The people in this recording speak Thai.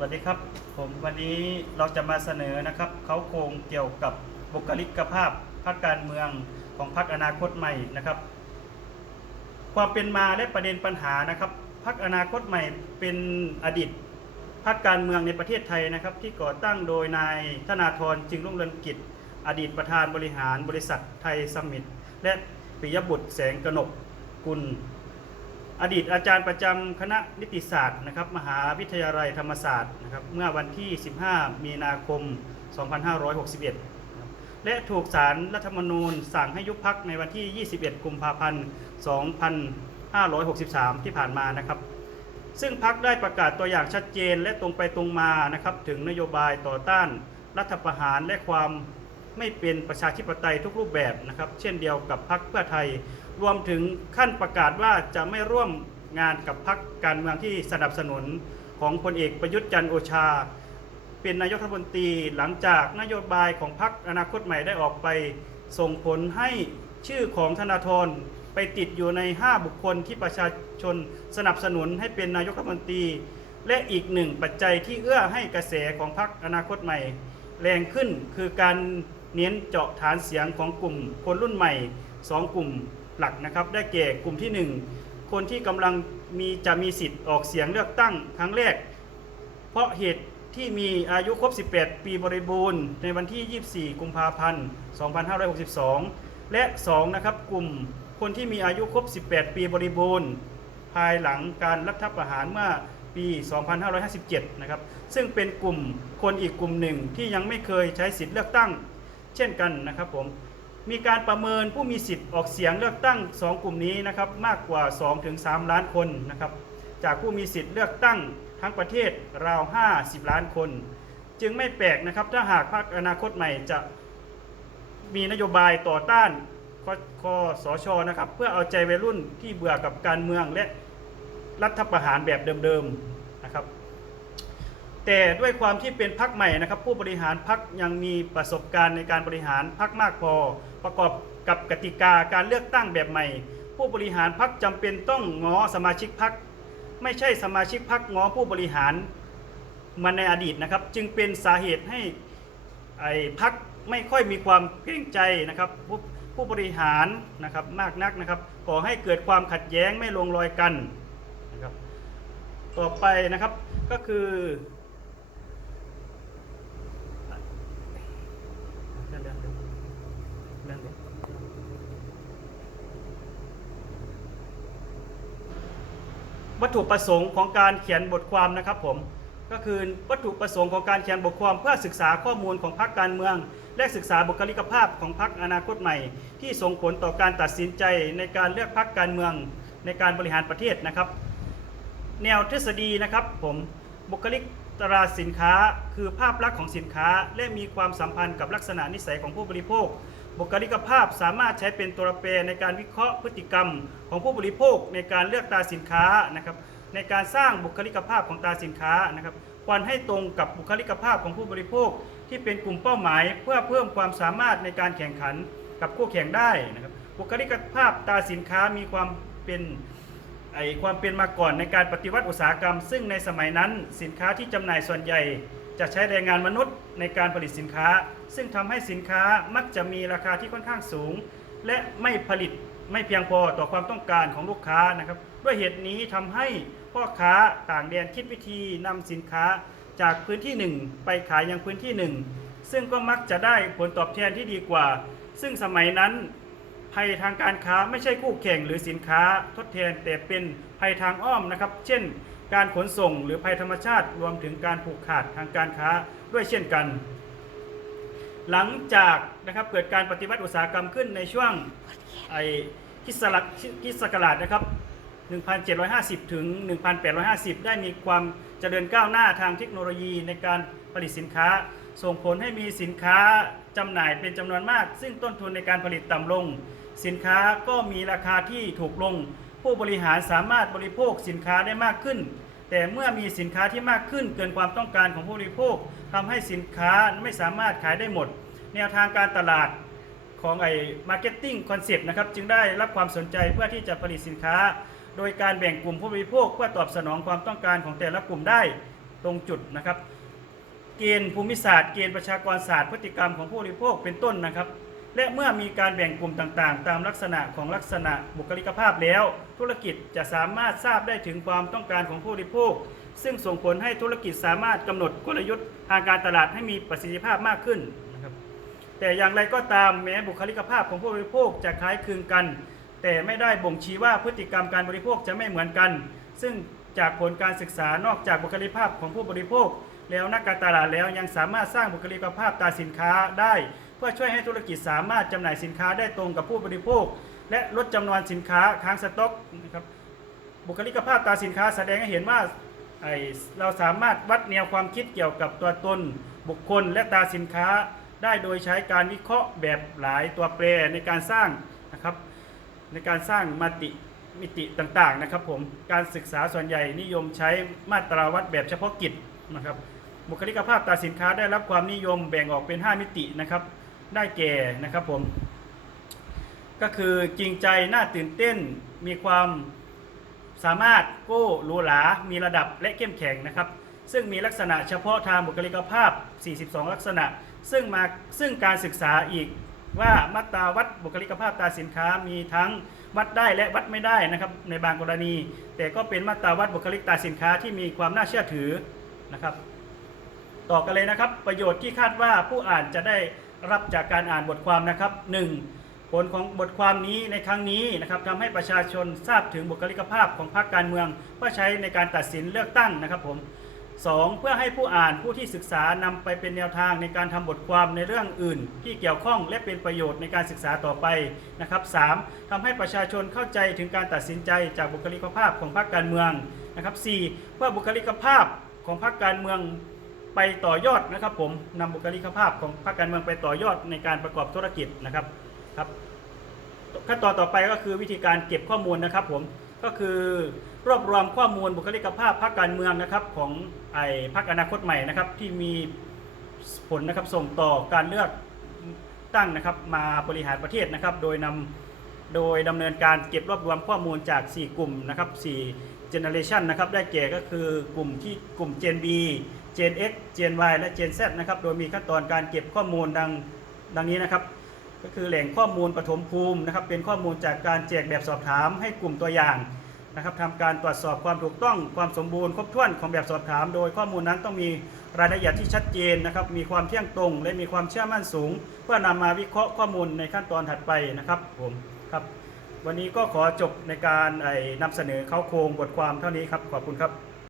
สวัสดีครับ ผมวันนี้เราจะมาเสนอนะครับเขาโครงเกี่ยวกับบุคลิกภาพพรรคการเมืองของพรรคอนาคตใหม่นะครับ ความเป็นมาและประเด็นปัญหานะครับพรรคอนาคตใหม่เป็นอดีตพรรคการเมืองในประเทศไทยนะครับ ที่ก่อตั้งโดยนายธนาธรจึงรุ่งเรืองกิจ อดีตประธานบริหารบริษัทไทยสมิตและปิยบุตรแสงกนกกุล อดีตอาจารย์ประจำคณะนิติศาสตร์นะครับมหาวิทยาลัยธรรมศาสตร์นะครับเมื่อวันที่ 15 มีนาคม 2561 และถูกศาลรัฐธรรมนูญสั่งให้ยุบพักในวันที่ 21 กุมภาพันธ์ 2563 ที่ผ่านมานะครับ ซึ่งพักได้ประกาศตัวอย่างชัดเจนและตรงไปตรงมานะครับถึงนโยบายต่อต้านรัฐประหารและความไม่เป็นประชาธิปไตยทุกรูปแบบนะครับ เช่นเดียวกับพักเพื่อไทย รวมถึงขั้นประกาศว่าจะไม่ร่วมงานกับพักการเมืองที่สนับสนุนของพลเอกประยุทธ์จันโอชา เป็นนายกรัฐมนตรีหลังจากนโยบายของพรรคอนาคตใหม่ได้ออกไป ส่งผลให้ชื่อของธนาธรไปติดอยู่ใน 5 บุคคลที่ประชาชนสนับสนุนให้เป็นนายกรัฐมนตรี และอีกหนึ่งปัจจัยที่เอื้อให้กระแสของพรรคอนาคตใหม่ แรงขึ้นคือการเน้นเจาะฐานเสียงของกลุ่มคนรุ่นใหม่ 2 กลุ่ม หลักนะครับ ได้แก่กลุ่มที่ 1 คนที่กำลังมีจะมีสิทธิ์ออกเสียงเลือกตั้งครั้งแรก เพราะเหตุที่มีอายุครบ 18 ปีบริบูรณ์ ในวันที่ 24 กุมภาพันธ์ 2562 และ 2 นะครับ กลุ่มคนที่มีอายุครบ 18 ปีบริบูรณ์ ภายหลังการรัฐประหารเมื่อปี 2557 นะครับ ซึ่งเป็นกลุ่มคนอีกกลุ่มหนึ่งที่ยังไม่เคยใช้สิทธิ์เลือกตั้ง เช่นกันนะครับผม มีการประเมินผู้มีสิทธิ์ออกเสียงเลือกตั้ง 2 กลุ่มนี้นะครับมากกว่า 2-3 ล้านคนนะครับจากผู้มีสิทธิ์เลือกตั้งทั้งประเทศราว 50 ล้านคน จึงไม่แปลกนะครับถ้าหากพรรคอนาคตใหม่จะมีนโยบายต่อต้านคคสชนะครับเพื่อเอาใจวัยรุ่นที่เบื่อกับการเมืองและรัฐประหารแบบเดิมๆ แต่ด้วยความที่เป็นพักใหม่นะครับ ผู้บริหารพักยังมีประสบการณ์ในการบริหารพักมากพอ ประกอบกับกติกาการเลือกตั้งแบบใหม่ ผู้บริหารพักจำเป็นต้องง้อสมาชิกพักไม่ใช่สมาชิกพักง้อผู้บริหารมาในอดีตนะครับ จึงเป็นสาเหตุให้ไอ้พักไม่ค่อยมีความเกรงใจนะครับผู้ผู้บริหารนะครับมากนักนะครับก่อให้เกิดความขัดแย้งไม่ลงรอยกันนะครับ ต่อไปนะครับก็คือ เรื่องเรื่องเรื่อง เรื่องเองวัตถุประสงค์ของการเขียนบทความนะครับผมก็คือวัตถุประสงค์ของการเขียนบทความเพื่อศึกษาข้อมูลของพรรคการเมือง และศึกษาบุคลิกภาพของพรรคอนาคตใหม่ ที่ส่งผลต่อการตัดสินใจในการเลือกพรรคการเมืองในการบริหารประเทศนะครับ แนวทฤษฎีนะครับผมบุคลิกตราสินค้า คือภาพลักษณ์ของสินค้า และมีความสัมพันธ์กับลักษณะนิสัยของผู้บริโภค บุคลิกภาพสามารถใช้เป็นตัวแปรในการวิเคราะห์พฤติกรรม ของผู้บริโภคในการเลือกตาสินค้านะครับ ในการสร้างบุคลิกภาพของตาสินค้านะครับ ควรให้ตรงกับบุคลิกภาพของผู้บริโภค ที่เป็นกลุ่มเป้าหมาย เพื่อเพิ่มความสามารถในการแข่งขันกับคู่แข่งได้นะครับ บุคลิกภาพตาสินค้ามีความเป็นไอความเป็นมาก่อนในการปฏิวัติอุตสาหกรรม ซึ่งในสมัยนั้นสินค้าที่จำหน่ายส่วนใหญ่ จะใช้แรงงานมนุษย์ในการผลิตสินค้า ซึ่งทำให้สินค้ามักจะมีราคาที่ค่อนข้างสูง และไม่ผลิตไม่เพียงพอต่อความต้องการของลูกค้านะครับ ด้วยเหตุนี้ทำให้พ่อค้าต่างแดนคิดวิธีนำสินค้าจากพื้นที่หนึ่งไปขายยังพื้นที่หนึ่งซึ่งก็มักจะได้ผลตอบแทนที่ดีกว่า ซึ่งสมัยนั้น ภัยทางการค้าไม่ใช่คู่แข่งหรือสินค้าทดแทนแต่เป็นภัยทางอ้อมนะครับ เช่น การขนส่งหรือภัยธรรมชาติรวมถึงการผูกขาดทางการค้าด้วยเช่นกัน หลังจากนะครับเกิดการปฏิวัติอุตสาหกรรมขึ้นในช่วงไอ้คิสตศักคริสตศักราชนะครับ 1750 ถึง 1850 ได้มีความเจริญก้าวหน้าทางเทคโนโลยีในการผลิตสินค้า ส่งผลให้มีสินค้าจำหน่ายเป็นจำนวนมาก ซึ่งต้นทุนในการผลิตต่ำลง สินค้าก็มีราคาที่ถูกลง ผู้บริหารสามารถบริโภคสินค้าได้มากขึ้น แต่เมื่อมีสินค้าที่มากขึ้น เกินความต้องการของผู้บริโภคทำให้สินค้าไม่สามารถขายได้หมด แนวทางการตลาดของไอ้ marketing concept นะครับจึงได้รับความสนใจเพื่อที่จะผลิตสินค้า โดยการแบ่งกลุ่มผู้บริโภคเพื่อตอบสนองความต้องการของแต่ละกลุ่มได้ตรงจุดนะครับ เกณฑ์ภูมิศาสตร์ เกณฑ์ประชากรศาสตร์พฤติกรรมของผู้บริโภคเป็นต้นนะครับ และเมื่อมีการแบ่งกลุ่มต่างๆ ตามลักษณะของลักษณะบุคลิกภาพแล้ว ธุรกิจจะสามารถทราบได้ถึงความต้องการของผู้บริโภค ซึ่งส่งผลให้ธุรกิจสามารถกำหนดกลยุทธ์ทางการตลาดให้มีประสิทธิภาพมากขึ้นนะครับแต่อย่างไรก็ตามแม้บุคลิกภาพของผู้บริโภคจะคล้ายคลึงกัน แต่ไม่ได้บ่งชี้ว่าพฤติกรรมการบริโภคจะไม่เหมือนกัน ซึ่งจากผลการศึกษานอกจากบุคลิกภาพของผู้บริโภค แล้วนักการตลาดแล้วยังสามารถสร้างบุคลิกภาพตราสินค้าได้ เพื่อช่วยให้ธุรกิจสามารถจำหน่ายสินค้าได้ตรงกับผู้บริโภค และลดจำนวนสินค้าค้างสต็อกนะครับบุคลิกภาพตาสินค้าแสดงให้เห็นว่าเราสามารถวัดแนวความคิดเกี่ยวกับตัวตน บุคคลและตาสินค้าได้โดยใช้การวิเคราะห์แบบหลายตัวแปรในการสร้างนะครับในการสร้างมาติมิติต่างๆนะครับผมการศึกษาส่วนใหญ่นิยมใช้มาตราวัดแบบเฉพาะกิจนะครับบุคลิกภาพตาสินค้าได้รับความนิยมแบ่งออกเป็น 5 มิตินะครับ ได้แก่นะครับผม ก็คือจริงใจน่าตื่นเต้นมีความสามารถโก้หรูหรามีระดับและเข้มแข็งนะครับ ซึ่งมีลักษณะเฉพาะทางบุคลิกภาพ 42 ลักษณะ ซึ่งมาซึ่งการศึกษาอีกว่ามาตราวัดบุคลิกภาพตาสินค้ามีทั้งวัดได้และวัดไม่ได้นะครับในบางกรณี แต่ก็เป็นมาตราวัดบุคลิกตาสินค้าที่มีความน่าเชื่อถือนะครับ ต่อกันเลยนะครับ ประโยชน์ที่คาดว่าผู้อ่านจะได้ รับจากการอ่านบทความนะครับ 1. ผลของบทความนี้ในครั้งนี้นะครับทำให้ประชาชนทราบถึงบุคลิกภาพของพรรคการเมือง เพื่อใช้ในการตัดสินเลือกตั้งนะครับผม 2. เพื่อให้ผู้อ่านผู้ที่ศึกษานำไปเป็นแนวทางในการทำบทความในเรื่องอื่น ที่เกี่ยวข้องและเป็นประโยชน์ในการศึกษาต่อไปนะครับ 3. ทำให้ประชาชนเข้าใจถึงการตัดสินใจจากบุคลิกภาพของพรรคการเมืองนะครับ 4. เพื่อบุคลิกภาพของพรรคการเมือง ไปต่อยอดนะครับ ผมนำบุคลิกภาพของพรรคการเมืองไปต่อยอดในการประกอบธุรกิจนะครับครับขั้นตอนต่อไปก็คือวิธีการเก็บข้อมูลนะครับ ผมก็คือรวบรวมข้อมูลบุคลิกภาพพรรคการเมืองนะครับ ของไอ้พรรคอนาคตใหม่นะครับ ที่มีผลนะครับส่งต่อการเลือกตั้งนะครับ มาบริหารประเทศนะครับ โดยนำโดยดำเนินการเก็บรวบรวมข้อมูลจาก 4 กลุ่มนะครับ 4 generation นะครับได้แก่ก็คือกลุ่มที่กลุ่ม Gen B Gen X Gen Y และ Gen Z นะครับโดยมีขั้นตอนการเก็บข้อมูลดังดังนี้นะครับ ก็คือแหล่งข้อมูลปฐมภูมินะครับเป็นข้อมูลจากการแจกแบบสอบถามให้กลุ่มตัวอย่างนะครับทำการตรวจสอบความถูกต้องความสมบูรณ์ครบถ้วนของแบบสอบถาม โดยข้อมูลนั้นต้องมีรายละเอียดที่ชัดเจนนะครับมีความเที่ยงตรง และมีความเชื่อมั่นสูง เพื่อนำมาวิเคราะห์ข้อมูลในขั้นตอนถัดไปนะครับผมครับ วันนี้ก็ขอจบในการนำเสนอเข้าโครงบทความเท่านี้ครับ ขอบคุณครับ